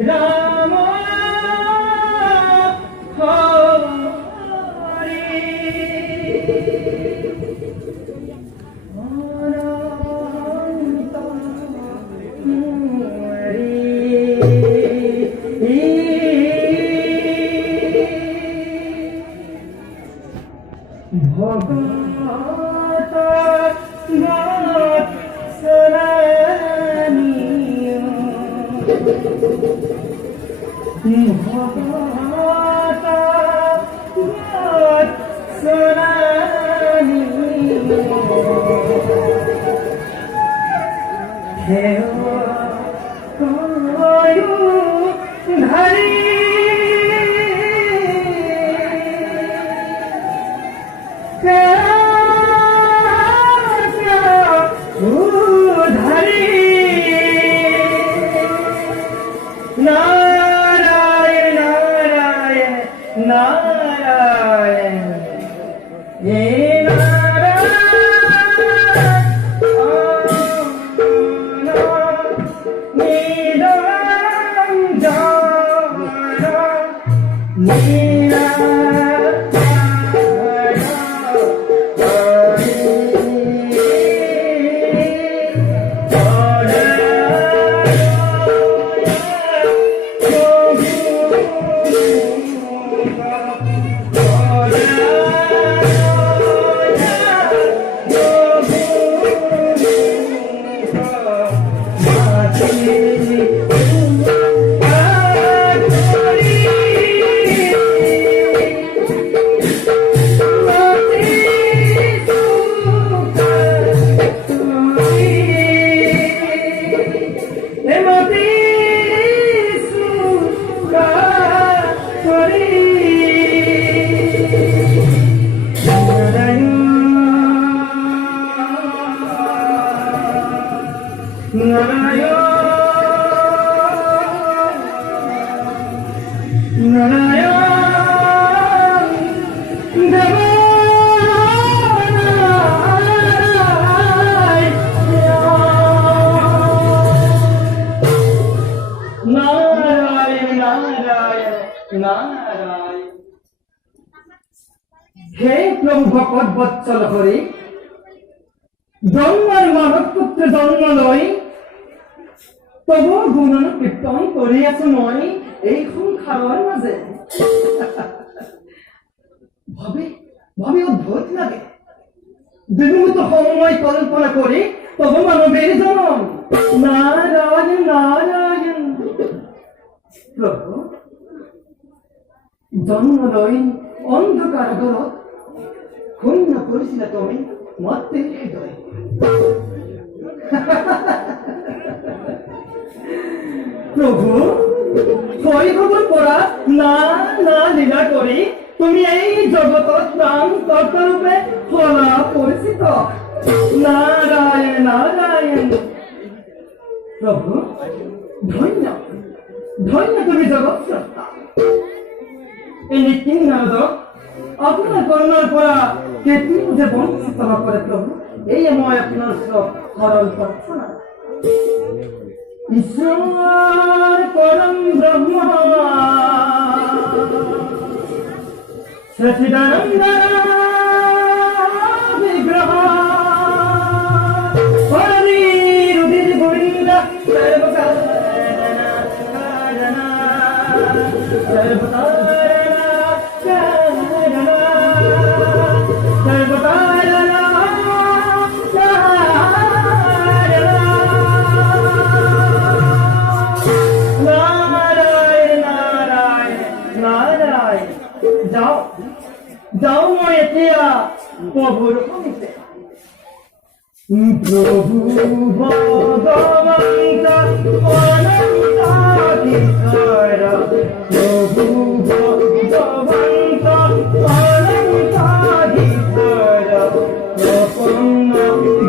রাম ভগত সরানিয় ভগত সরানিয় হেও কয়ু ধরি নারায়ণ নারায়ণ নারায়ণ হে হে প্রভু ভকত বৎসল হরি জন্মার মানব পুত্র জন্ম লই তবু গুণন কীর্তন করিয়াছ নয় এইখন খাওয়ার মাঝে ভাবে ভাবে অদ্ভুত লাগে বিভিন্ন সময় কল্পনা করি তবু মানবের জন্ম নারায়ণ নারায়ণ প্রভু জন্ম লই অন্ধকার গলত ক্ষুণ্ণ করেছিল তুমি মত্তের হৃদয় প্রভু খবর পড়া না না লীলা করি তুমি এই জগত প্রাণ কর্তরূপে ফলা পরিচিত নারায়ণ নারায়ণ প্রভু ধন্য ধন্য তুমি জগৎ স্রষ্টা এই নিখিল নারদ আপনার করুণার পরা কে তুমি বুঝে বঞ্চিত করে প্রভু এই আমার আপনার সব সরল প্রার্থনা ঈশ্বর পরম ব্রহ্ম সচিদানন্দ বিগ্রহ হরি রুধির গোবিন্দ যাও মই এতিয়া প্রভুর সমিতে প্রভু ভগবন্ত অনন্তাধীশ্বর প্রভু ভগবন্ত অনন্তাধীশ্বর প্রপন্ন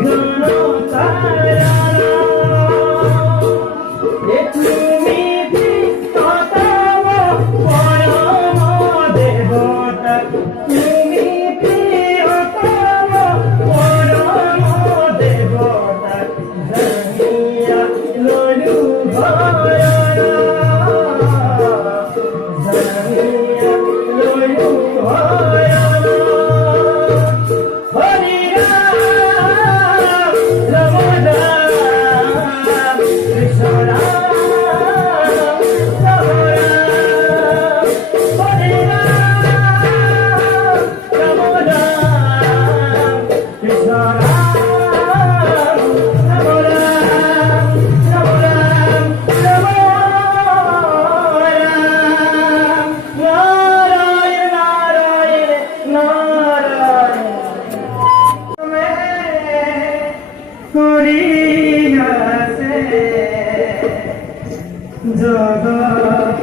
জনতারা আছে জগৎ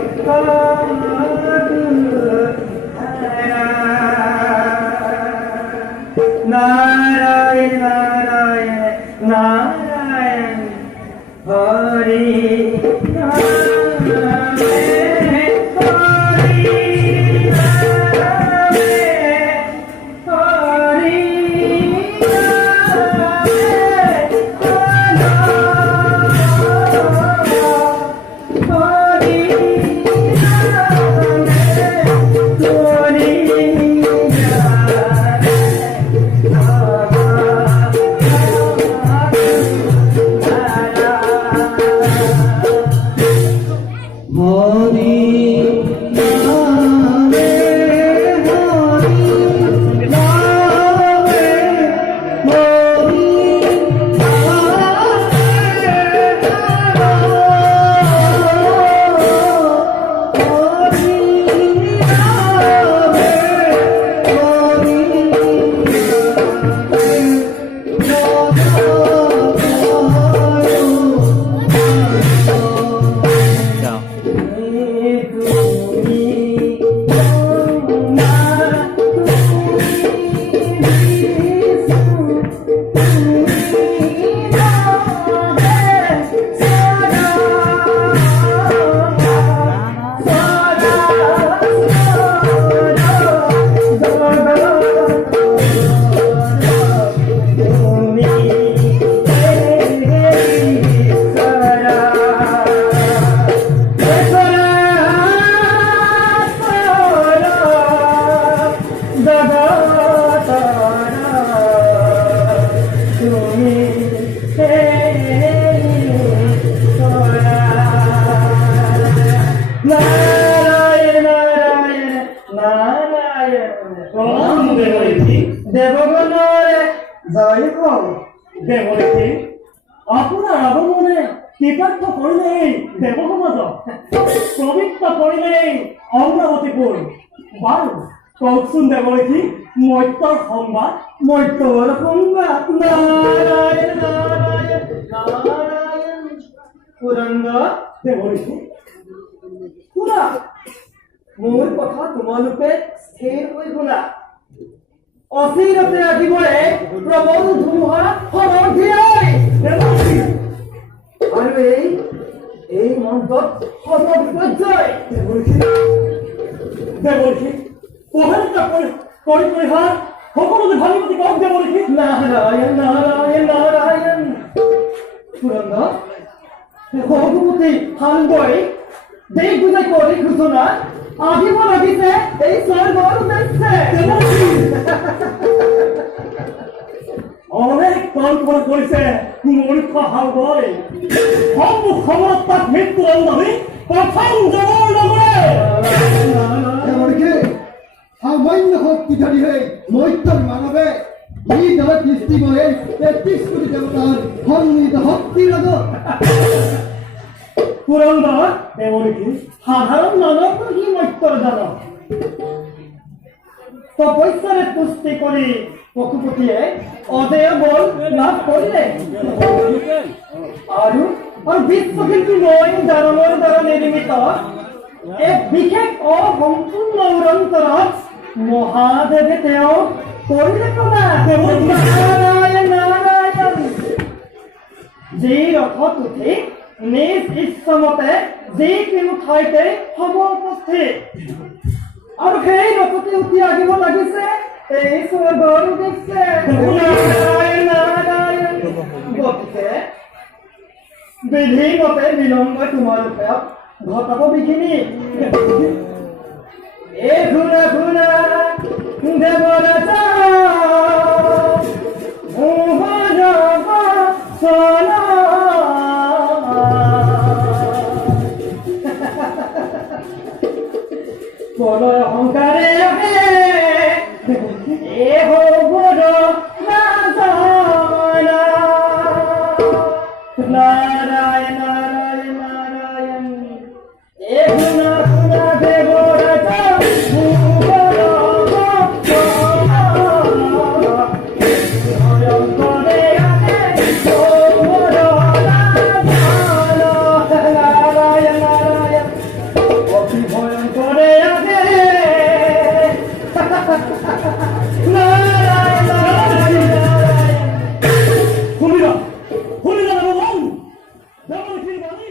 নারায়ণ নারায়ণ নারায়ণ হরি দেবগণের জয় হোক। দেবরেখে আপনার আগমনে কৃতার্থ করিলেই দেবসমাজ পবিত্র করিলেই অমরাবতীপুর বাৰু কওকচোন দেবরেখী মৈত্ৰৰ সংবাদ। মৈত্ৰৰ সংবাদ নাৰায়ণ নাৰায়ণ নাৰায়ণ পুৰন্দৰ দেবরেখী শুনা, মোৰ কথা তোমালোকে স্থিৰ হৈ শুনা। অচিৰতে আহিবৰে প্ৰবল ধুমুহা সমন্ধিয়াই আৰু এই মন্ত্ৰত সদ বিপৰ্যয়। দেৱৰ্ষি পহেলতা পৰিহাৰ সকলোতে ভাগিপতি কওক দেৱৰ্ষি। নাৰায়ণ নাৰায়ণ নাৰায়ণ পুৰন্দ ৰঘুপতি ভালকৈ দেশ বুজাই কৰি ঘোষণা আহিব লাগিছে এই স্বৰ্গৰ উদ্দেশ্যে। অনেক কল্পনা কৰিছে মূৰ্খ হালবই সন্মুখত তাক মৃত্যু ৰন্ধনি প্ৰথম জবৰ নগৰে সামান্য শক্তিশালী হৈ মৈত্ৰৰ মানৱে ই দৰে দৃষ্টিময়ে ৩৩ কোটি দেৱতাৰ সন্মিলিত শক্তিৰ আগত পুৰন্দৰ দেৱৰ্ষি সাধাৰণ মানৱটো সি মৈত্ৰৰ জানক তপস্যাৰে পুষ্টি কৰি পশুপতিয়ে অজেয় বল লাভ কৰিলে আৰু বিশ্বশিল্পী নয় জাৰণৰ দ্বাৰা নিৰ্মিত এক বিশেষ অসম্পূৰ্ণ উৰন্তৰত মহাদেৱে তেওঁ কৰিলে প্ৰদান। নাৰায়ণ নাৰায়ণ যি ৰথত উঠি নিজ ইচ্ছামতে যিকোনো ঠাইতে হ'ব উপস্থিত আৰু সেই ৰথতে উঠি আহিব লাগিছে এই স্বৰ্গৰ উদ্দেশ্যে। নাৰায়ণ নাৰায়ণ গতিকে বিধিমতে বিলম্বই তোমালোকে ঘটাব বিঘিনি। এ ঘূৰা ঘূৰা দেৱৰাজা বলৰ অহংকাৰে আহে এ হবৰ নাৰায়ণ নাৰায়ণ নাৰায়ণ এ শুনা শুনা দেৱৰাজা যাব দেবলক্ষ্মীর বাণী